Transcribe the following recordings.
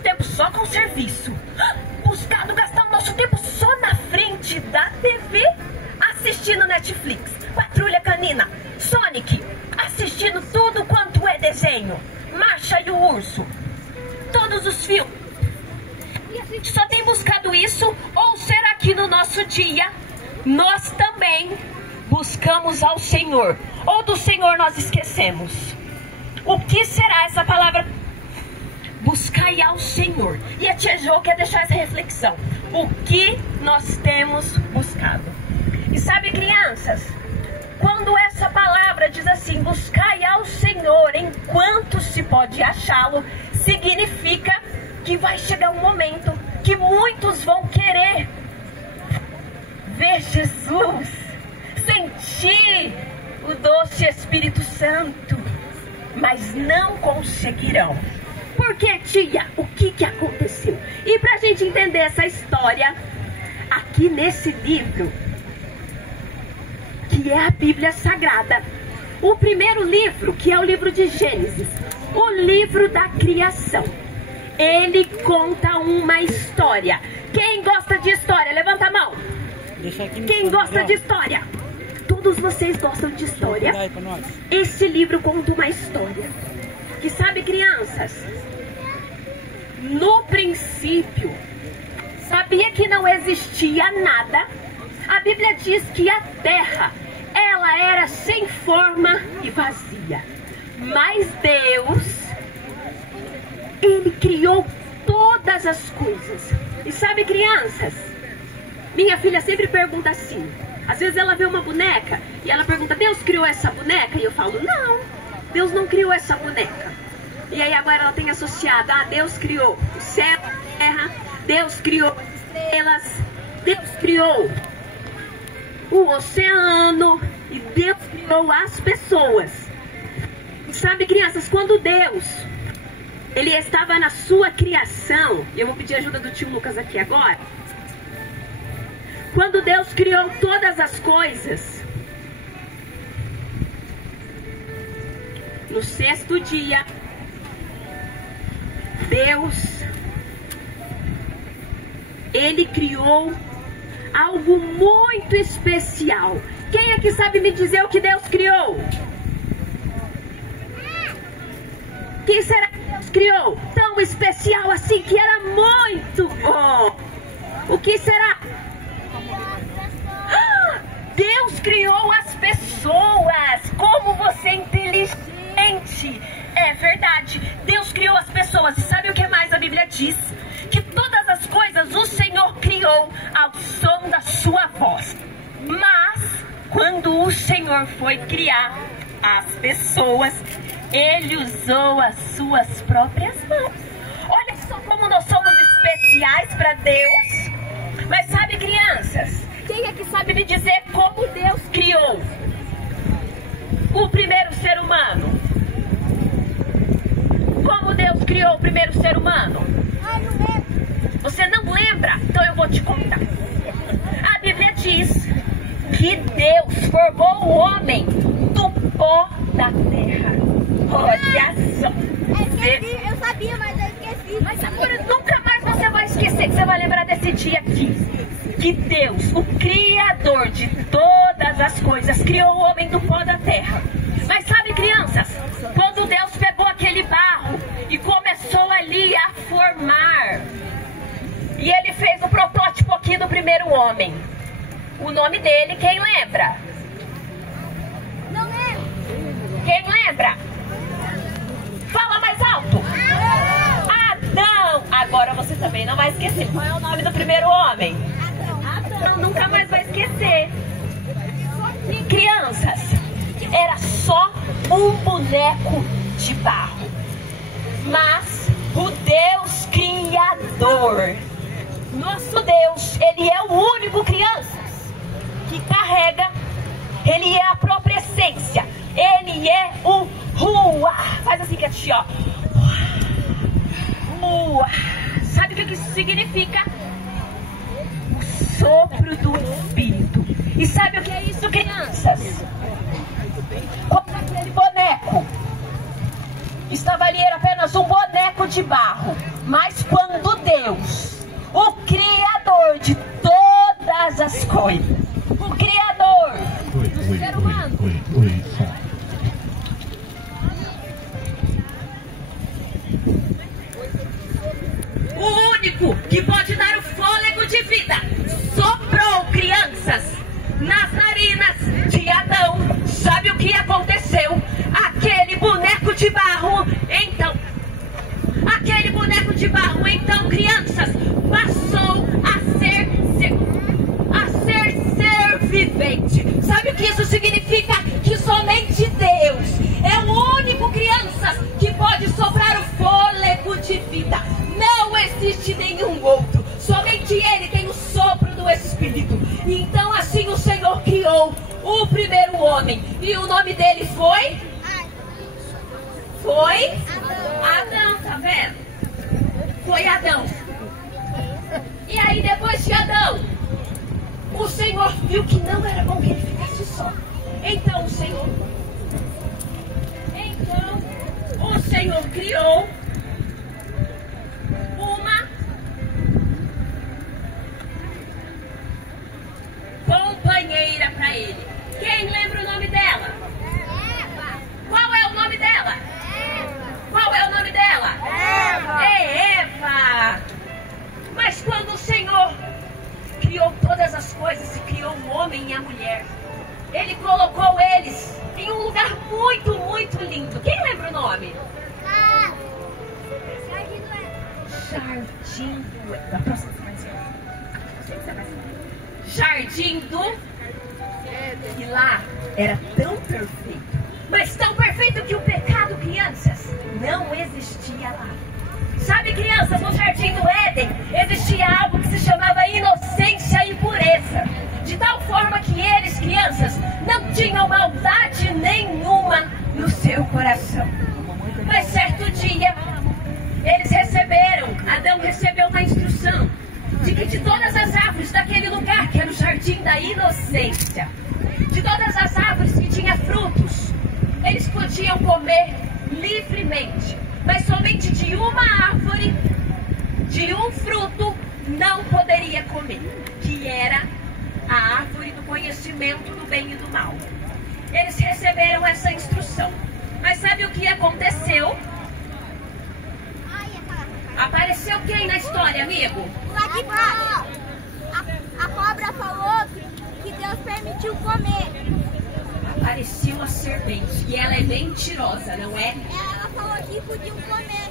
tempo só com serviço. Buscado gastar o nosso tempo só na frente da TV, assistindo Netflix, Patrulha Canina, Sonic, assistindo tudo quanto é desenho, Marcha e o Urso, todos os filmes. E a gente só tem buscado isso? Ou será que no nosso dia nós também buscamos ao Senhor? Ou do Senhor nós esquecemos? O que será essa palavra? Buscai ao Senhor. E a tia Jo quer deixar essa reflexão. O que nós temos buscado? E sabe, crianças, quando essa palavra diz assim, buscai ao Senhor enquanto se pode achá-lo, significa que vai chegar um momento que muitos vão querer ver Jesus, sentir o doce Espírito Santo, mas não conseguirão. Por que, tia? O que aconteceu? E pra gente entender essa história, aqui nesse livro, que é a Bíblia Sagrada, o primeiro livro, que é o livro de Gênesis, o livro da criação, ele conta uma história. Quem gosta de história? Levanta a mão. Quem gosta de história? Todos vocês gostam de história? Esse livro conta uma história. E sabe, crianças, no princípio, sabia que não existia nada? A Bíblia diz que a terra, ela era sem forma e vazia. Mas Deus, Ele criou todas as coisas. E sabe, crianças, minha filha sempre pergunta assim. Às vezes ela vê uma boneca e ela pergunta, Deus criou essa boneca? E eu falo, não, Deus não criou essa boneca. E aí agora ela tem associado, Deus criou o céu, a terra, Deus criou as estrelas, Deus criou o oceano e Deus criou as pessoas. E sabe, crianças, quando Deus, Ele estava na sua criação, e eu vou pedir ajuda do tio Lucas aqui agora. Quando Deus criou todas as coisas, no sexto dia, Deus, Ele criou algo muito especial. Quem aqui sabe me dizer o que Deus criou? Quem será que Deus criou? Tão especial assim, que era muito bom. O que será? Deus criou as pessoas. Como você é inteligente. É verdade, Deus criou as pessoas. E sabe o que mais a Bíblia diz? Que todas as coisas o Senhor criou ao som da sua voz. Mas, quando o Senhor foi criar as pessoas, Ele usou as suas próprias mãos. Olha só como nós somos especiais para Deus. Mas sabe, crianças, quem é que sabe me dizer como Deus criou o primeiro ser humano? Como Deus criou o primeiro ser humano? Não lembro. Você não lembra? Então eu vou te contar. A Bíblia diz que Deus formou o homem do pó da terra. Olha só. Eu sabia, mas eu esqueci. Mas agora nunca mais você vai esquecer, que você vai lembrar desse dia aqui. Que Deus, o Criador de todas as coisas, criou o homem do pó da terra. Mas sabe, crianças, quando Deus pegou aquele barro e começou ali a formar, e Ele fez o protótipo aqui do primeiro homem, o nome dele, quem lembra? Não lembro. Quem lembra? Fala mais alto. Adão. Agora você também não vai esquecer. Qual é o nome do primeiro homem? Adão. Nunca mais vai esquecer. Crianças, era só um boneco de barro. Mas o Deus Criador, nosso Deus, Ele é o único, crianças, que carrega, Ele é a própria essência. Ele é o Ruá. Faz assim que a tia, ó. Ruá. Sabe o que isso significa? O sopro do Espírito. E sabe o que é isso, crianças? Como aquele boneco. estava ali, era apenas um boneco de barro. Mas quando Deus, o Criador de todas as coisas, o Criador do ser humano, o único que pode dar o fôlego de vida, soprou, crianças, nas narinas de Adão. Sabe o que aconteceu? Aquele boneco de barro, então, crianças, passou a ser vivente. Sabe o que isso significa? Que somente Deus é o único, crianças, que pode soprar o fôlego de vida. Não existe nenhum outro. Somente Ele tem o sopro do Espírito. Então assim o Senhor criou o primeiro homem. E o nome dele foi? Adão, tá vendo? Foi Adão. E aí depois de Adão, o Senhor viu que não era bom que ele ficasse só. Então o Senhor criou uma companheira para ele. Quem lembra o nome dela? Eva. Qual é o nome dela? Eva. Qual é o nome dela? Eva. É Eva. Mas quando o Senhor criou todas as coisas e criou o homem e a mulher, Ele colocou eles em um lugar muito, muito lindo. Quem lembra o nome? Jardim do Jardim do E lá era tão perfeito, mas tão perfeito que o pecado, crianças, não existia lá. Sabe, crianças, no Jardim do Éden existia algo que se chamava inocência e pureza. De tal forma que eles, crianças, não tinham maldade nenhuma no seu coração. Mas certo dia, Adão recebeu uma instrução de que de todas as árvores daquele lugar, que era o Jardim da Inocência, de todas as árvores que tinham frutos, eles podiam comer livremente. Mas somente de uma árvore, de um fruto, não poderia comer, que era a árvore do conhecimento do bem e do mal. Eles receberam essa instrução. Mas sabe o que aconteceu? Apareceu quem na história, amigo? A cobra falou que Deus permitiu comer. Apareceu a serpente. E ela é mentirosa, não é? Ela falou que podiam comer.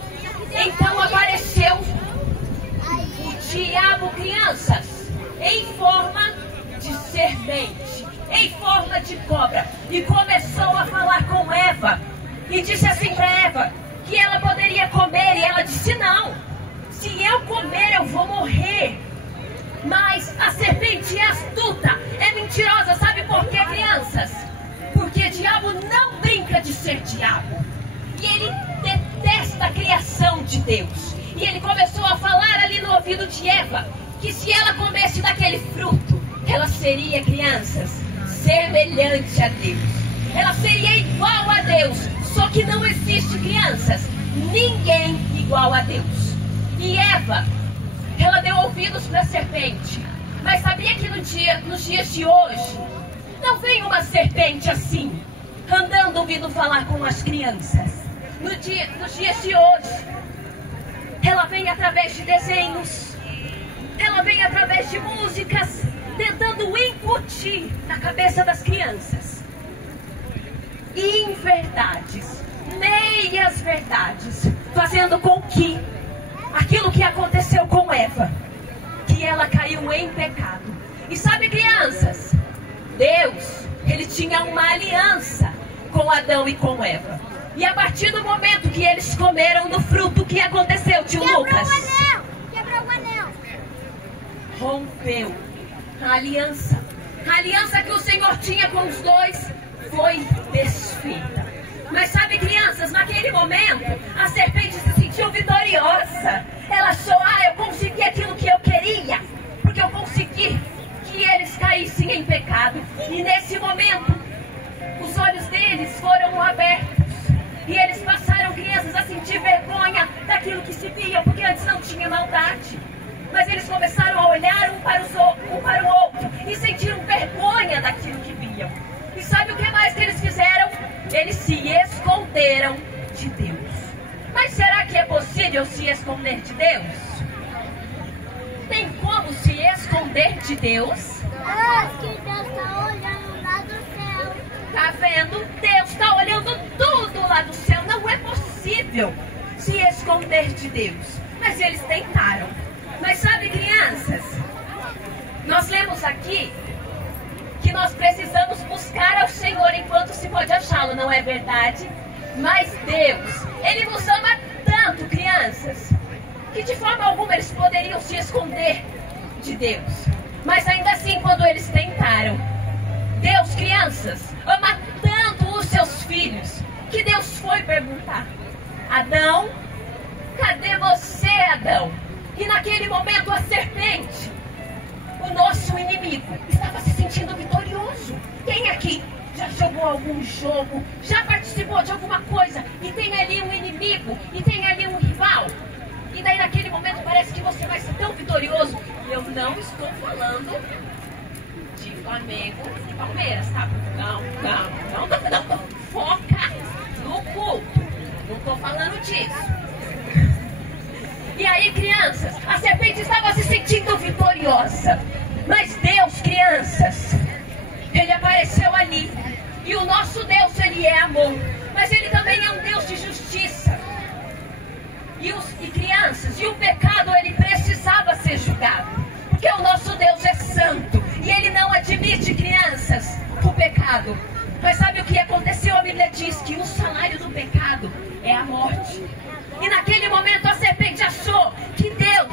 Então apareceu o diabo, crianças, em forma de serpente, em forma de cobra. E começou a falar com Eva. E disse assim para Eva que ela poderia comer. E ela disse: não, se eu comer eu vou morrer. Mas a serpente é astuta, é mentirosa. Sabe por quê, crianças? Porque diabo não brinca de ser diabo. E ele detesta a criação de Deus. E ele começou a falar ali no ouvido de Eva que se ela comesse daquele fruto, ela seria, crianças, semelhante a Deus. Ela seria igual a Deus. Só que não existe, crianças, ninguém igual a Deus. E Eva, ela deu ouvidos para a serpente. Mas sabia que nos dias de hoje, não vem uma serpente assim, andando ouvindo falar com as crianças. Nos dias de hoje, ela vem através de desenhos, ela vem através de músicas, tentando incutir na cabeça das crianças inverdades, meias verdades, fazendo com que aquilo que aconteceu com Eva, que ela caiu em pecado. E sabe, crianças, Deus, Ele tinha uma aliança com Adão e com Eva. E a partir do momento que eles comeram do fruto, o que aconteceu, tio Lucas? Quebrou o anel. Rompeu a aliança. A aliança que o Senhor tinha com os dois foi desfeita. Mas sabe, crianças, naquele momento, a serpente se sentiu vitoriosa. Ela achou: eu consegui aquilo que eu queria, porque eu consegui que eles caíssem em pecado. E nesse momento, os olhos deles foram abertos. E eles passaram, crianças, daquilo que se via, porque antes não tinha maldade. Mas eles começaram a olhar um para o outro e sentiram vergonha daquilo que viam. E sabe o que mais que eles fizeram? Eles se esconderam de Deus. Mas será que é possível se esconder de Deus? Tem como se esconder de Deus? Que Deus está olhando lá do céu. Tá vendo? Deus está olhando tudo lá do céu. Não é possível se esconder de Deus. Mas eles tentaram. Mas sabe, crianças, nós lemos aqui que nós precisamos buscar ao Senhor enquanto se pode achá-lo, não é verdade? Mas Deus, Ele nos ama tanto, crianças, que de forma alguma eles poderiam se esconder de Deus. Mas ainda assim, quando eles tentaram, Deus, crianças, ama tanto os seus filhos, que Deus foi perguntar: Adão, cadê você, Adão? E naquele momento a serpente, o nosso inimigo, estava se sentindo vitorioso. Quem aqui já jogou algum jogo, já participou de alguma coisa e tem ali um inimigo e tem ali um rival? E daí naquele momento parece que você vai ser tão vitorioso. Eu não estou falando de Flamengo e Palmeiras, tá? Não. Foca no culto. Não estou falando disso. E aí, crianças, a serpente estava se sentindo vitoriosa. Mas Deus, crianças, Ele apareceu ali. E o nosso Deus, Ele é amor. Mas Ele também é um Deus de justiça. E crianças, e o pecado, ele precisava ser julgado. Porque o nosso Deus é santo. E Ele não admite, crianças, o pecado. Mas sabe o que aconteceu? A Bíblia diz que o salário do pecado é a morte. E naquele momento a serpente achou que Deus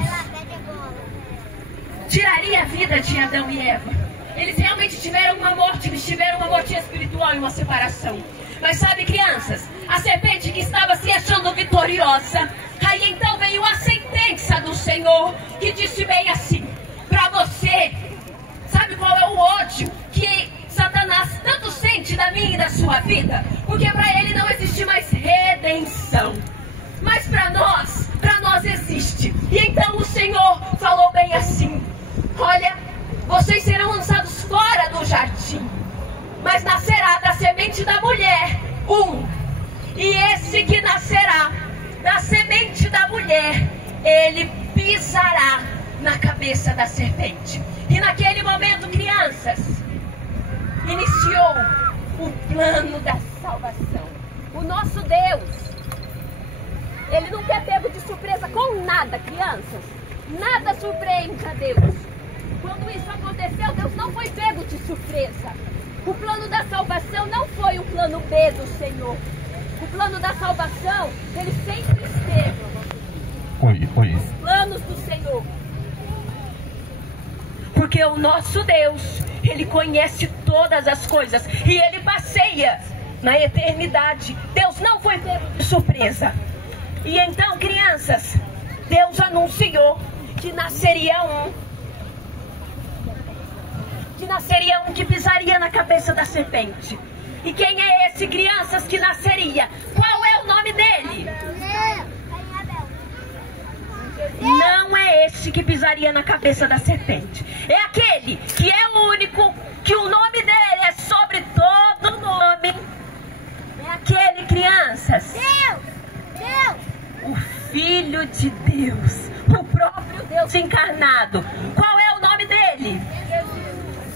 tiraria a vida de Adão e Eva. Eles realmente tiveram uma morte, eles tiveram uma morte espiritual e uma separação. Mas sabe, crianças, a serpente que estava se achando vitoriosa, aí então veio a sentença do Senhor, que disse bem assim, para você, sabe qual é o ódio que Satanás tanto sente da minha e da sua vida? Porque para ele não existe mais redenção. Mas para nós existe. E então o Senhor falou bem assim: olha, vocês serão lançados fora do jardim, mas nascerá da semente da mulher e esse que nascerá da semente da mulher, ele pisará na cabeça da serpente. E naquele momento, crianças, iniciou o plano da salvação. O nosso Deus, Ele nunca é pego de surpresa com nada, crianças. Nada surpreende a Deus. Quando isso aconteceu, Deus não foi pego de surpresa. O plano da salvação não foi o plano B do Senhor. O plano da salvação, ele sempre esteve. Os planos do Senhor. Porque o nosso Deus, Ele conhece todas as coisas. E Ele passeia na eternidade. Deus não foi pego de surpresa. E então, crianças, Deus anunciou que nasceria um que pisaria na cabeça da serpente. E quem é esse, crianças, que nasceria? Qual é o nome dele? Não é esse que pisaria na cabeça da serpente. É aquele que é o único, que o nome dele é sobre todo nome. É aquele, crianças, o Filho de Deus, o próprio Deus encarnado. Qual é o nome dele?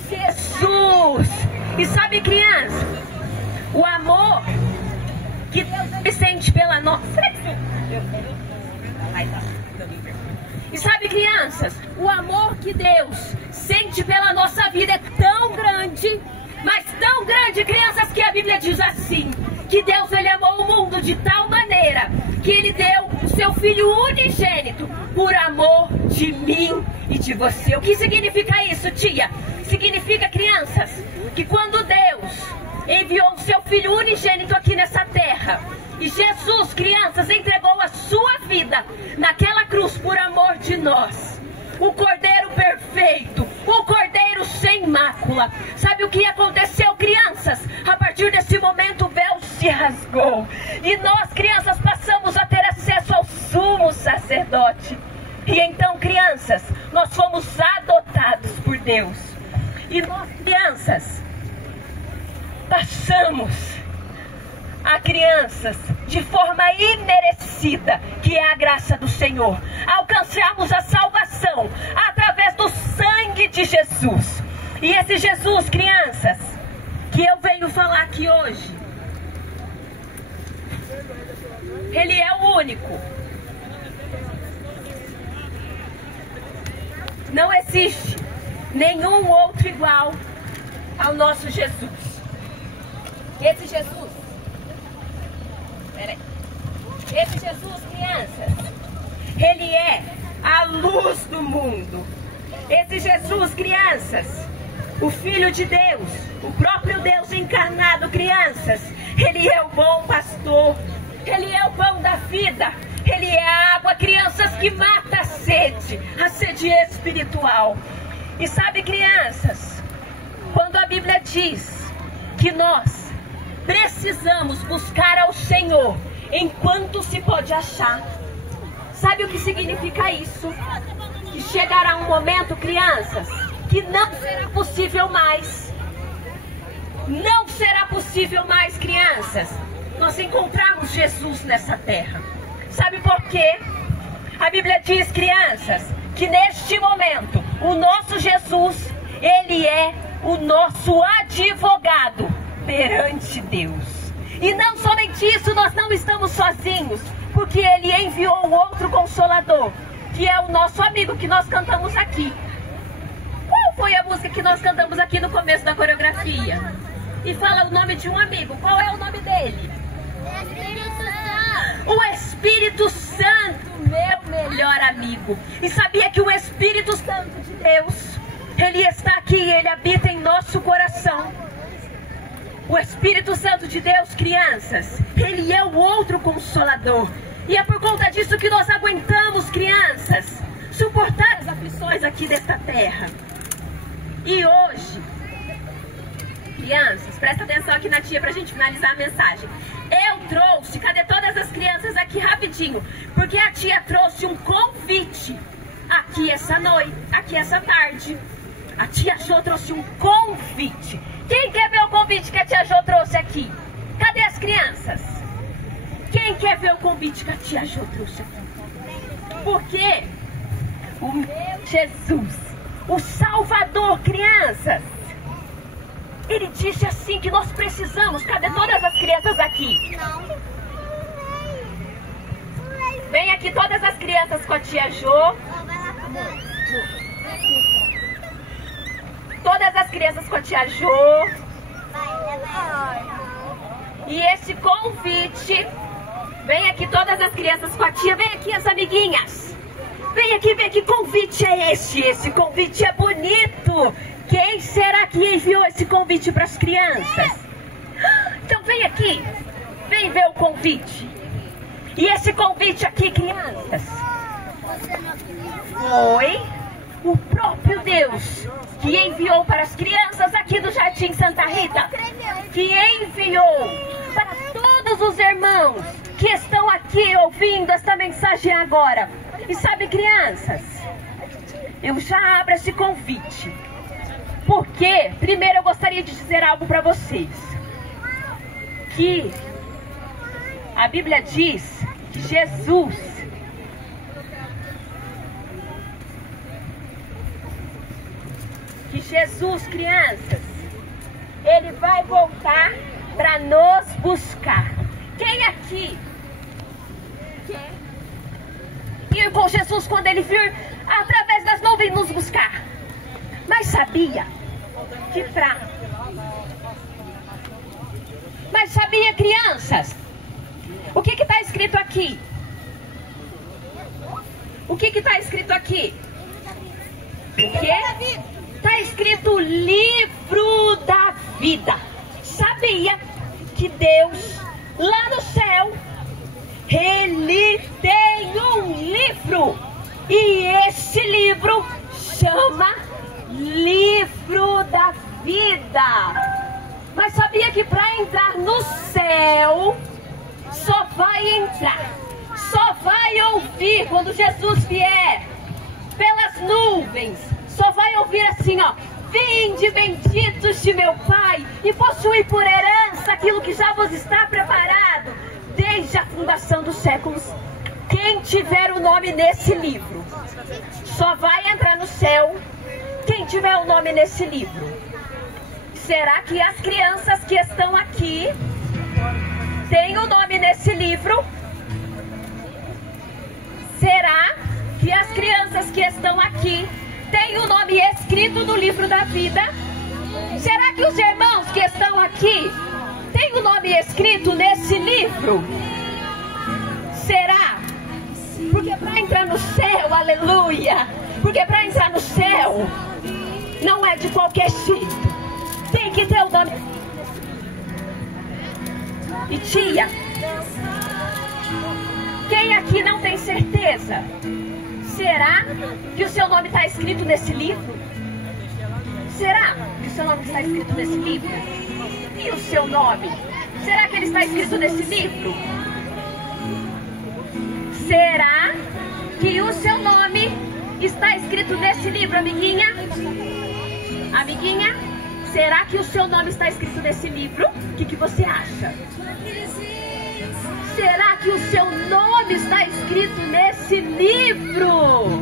Jesus. E sabe, criança, o amor que Deus sente pela nossa... E sabe, crianças, o amor que Deus sente pela nossa vida é tão grande, mas tão grande, crianças, que a Bíblia diz assim, que Deus, Ele amou o mundo de tal maneira que Ele deu o seu Filho unigênito por amor de mim e de você. O que significa isso, tia? Significa, crianças, que quando Deus enviou o seu Filho unigênito aqui nessa terra, e Jesus, crianças, entregou a sua vida naquela cruz por amor de nós, o Cordeiro perfeito, o Cordeiro sem mácula. Sabe o que aconteceu, crianças? A partir desse momento o véu se rasgou e nós, crianças, passamos a ter acesso ao sumo sacerdote. E então, crianças, nós fomos adotados por Deus. E nós, crianças, passamos a crianças de forma imerecida, que é a graça do Senhor, alcançarmos a salvação através do sangue de Jesus. E esse Jesus, crianças, que eu venho falar aqui hoje, Ele é o único. Não existe nenhum outro igual ao nosso Jesus. Esse Jesus, esse Jesus, crianças, Ele é a luz do mundo. Esse Jesus, crianças, o Filho de Deus, o próprio Deus encarnado, crianças, Ele é o bom pastor, Ele é o pão da vida, Ele é a água, crianças, que mata a sede espiritual. E sabe, crianças, quando a Bíblia diz que nós precisamos buscar ao Senhor enquanto se pode achar, sabe o que significa isso? Que chegará um momento, crianças, que não será possível mais. Não será possível mais, crianças, nós encontrarmos Jesus nessa terra. Sabe por quê? A Bíblia diz, crianças, que neste momento o nosso Jesus, Ele é o nosso advogado perante Deus. E não somente isso, nós não estamos sozinhos, porque Ele enviou um outro Consolador, que é o nosso amigo, que nós cantamos aqui. Qual foi a música que nós cantamos aqui no começo da coreografia? E fala o nome de um amigo. Qual é o nome dele? O Espírito Santo, meu melhor amigo. E sabia que o Espírito Santo de Deus, Ele está aqui, Ele habita em nosso coração. O Espírito Santo de Deus, crianças, Ele é o outro Consolador. E é por conta disso que nós aguentamos, crianças, suportar as aflições aqui desta terra. E hoje, crianças, presta atenção aqui na tia pra gente finalizar a mensagem. Eu trouxe, cadê todas as crianças aqui rapidinho? Porque a tia trouxe um convite aqui essa noite, aqui essa tarde. A tia Jô trouxe um convite. Quem quer ver o convite que a tia Jô trouxe aqui? Cadê as crianças? Quem quer ver o convite que a tia Jô trouxe aqui? Porque o meu Jesus, o Salvador, crianças, Ele disse assim que nós precisamos. Cadê todas as crianças aqui? Vem aqui todas as crianças com a tia Jô. Todas as crianças com a tia Jô. E esse convite, vem aqui todas as crianças com a tia. Vem aqui as amiguinhas. Vem aqui ver que convite é esse. Esse convite é bonito. Quem será que enviou esse convite para as crianças? Então vem aqui. Vem ver o convite. E esse convite aqui, crianças, foi o próprio Deus que enviou para as crianças aqui do Jardim Santa Rita. Que enviou para todos os irmãos que estão aqui ouvindo esta mensagem agora. E sabe, crianças, eu já abro esse convite. Porque, primeiro eu gostaria de dizer algo para vocês. Que a Bíblia diz que Jesus, crianças, Ele vai voltar para nos buscar. Quem aqui quer ir com Jesus quando Ele vir através das nuvens nos buscar? Mas sabia que Mas sabia, crianças, o que está escrito aqui? O que está escrito aqui? O quê? Está escrito livro da vida. Sabia que Deus, lá no céu, Ele tem um livro. E esse livro chama Livro da Vida. Mas sabia que para entrar no céu, só vai entrar só vai ouvir quando Jesus vier pelas nuvens. Só vai ouvir assim, ó: vinde, benditos de meu Pai, e possuir por herança aquilo que já vos está preparado desde a fundação dos séculos. Quem tiver o nome nesse livro só vai entrar no céu quem tiver o nome nesse livro. Será que as crianças que estão aqui têm o nome nesse livro? Será que as crianças que estão aqui têm o nome escrito no livro da vida? Será que os irmãos que estão aqui têm o nome escrito nesse livro? Será? Porque para entrar no céu, aleluia, porque para entrar no céu não é de qualquer jeito, tem que ter o nome. E tia, quem aqui não tem certeza? Será que o seu nome está escrito nesse livro? Será que o seu nome está escrito nesse livro? E o seu nome? Será que ele está escrito nesse livro? Será que o seu nome está escrito nesse livro, amiguinha? Amiguinha, será que o seu nome está escrito nesse livro? O que você acha? Será que o seu nome está escrito nesse livro?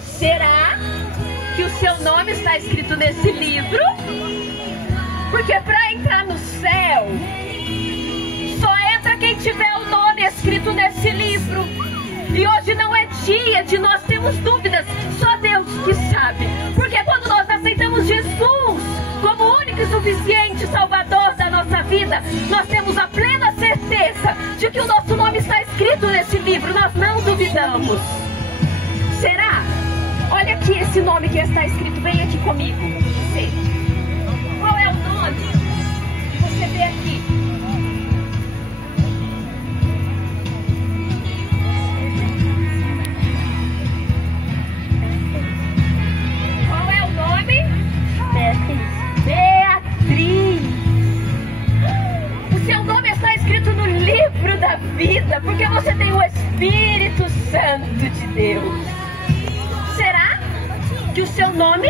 Será que o seu nome está escrito nesse livro? Porque para entrar no céu, só entra quem tiver o nome escrito nesse livro. E hoje não é dia de nós termos dúvidas, só Deus que sabe. Porque quando nós aceitamos Jesus como o único e suficiente Salvador da nossa vida, nós temos a plena certeza de que o nosso nome está escrito nesse livro. Nós não duvidamos. Será? Olha aqui esse nome que está escrito. Vem aqui comigo. Você. Qual é o nome que você vê aqui? Qual é o nome? Beatriz. O seu nome está escrito no livro da vida, porque você tem o Espírito Santo de Deus. Será que o seu nome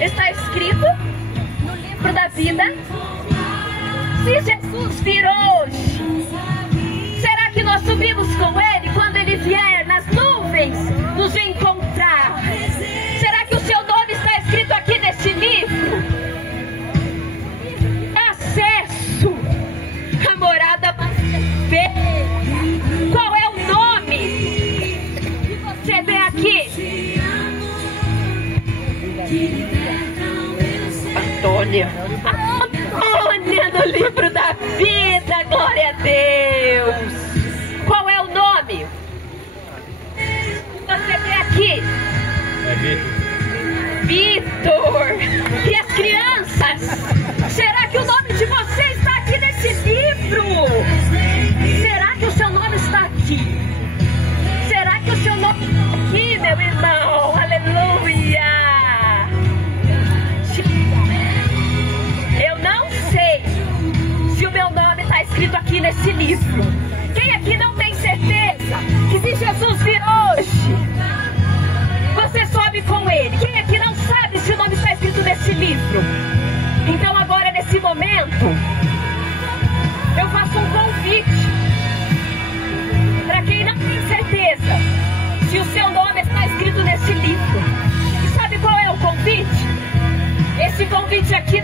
está escrito no livro da vida? Se Jesus vir hoje, será que nós subimos com Ele quando Ele vier nas nuvens nos encontrar? Será que o seu nome está escrito aqui nesse livro? Acesso à morada perfeita. Qual é o nome? Você vê aqui. Antônia. Antônia do livro da vida. Glória a Deus. Qual é o nome? Você vê aqui. Vitor. E as crianças? Será que o nome de você está aqui nesse livro? Será que o seu nome está aqui? Será que o seu nome está aqui, meu irmão? Aleluia! Eu não sei se o meu nome está escrito aqui nesse livro. Quem aqui não tem certeza que se Jesus vir hoje, você sobe com Ele? Quem aqui não sabe se o nome está escrito nesse livro? Então agora, nesse momento, eu faço um convite para quem não tem certeza se o seu nome está escrito nesse livro. E sabe qual é o convite? Esse convite aqui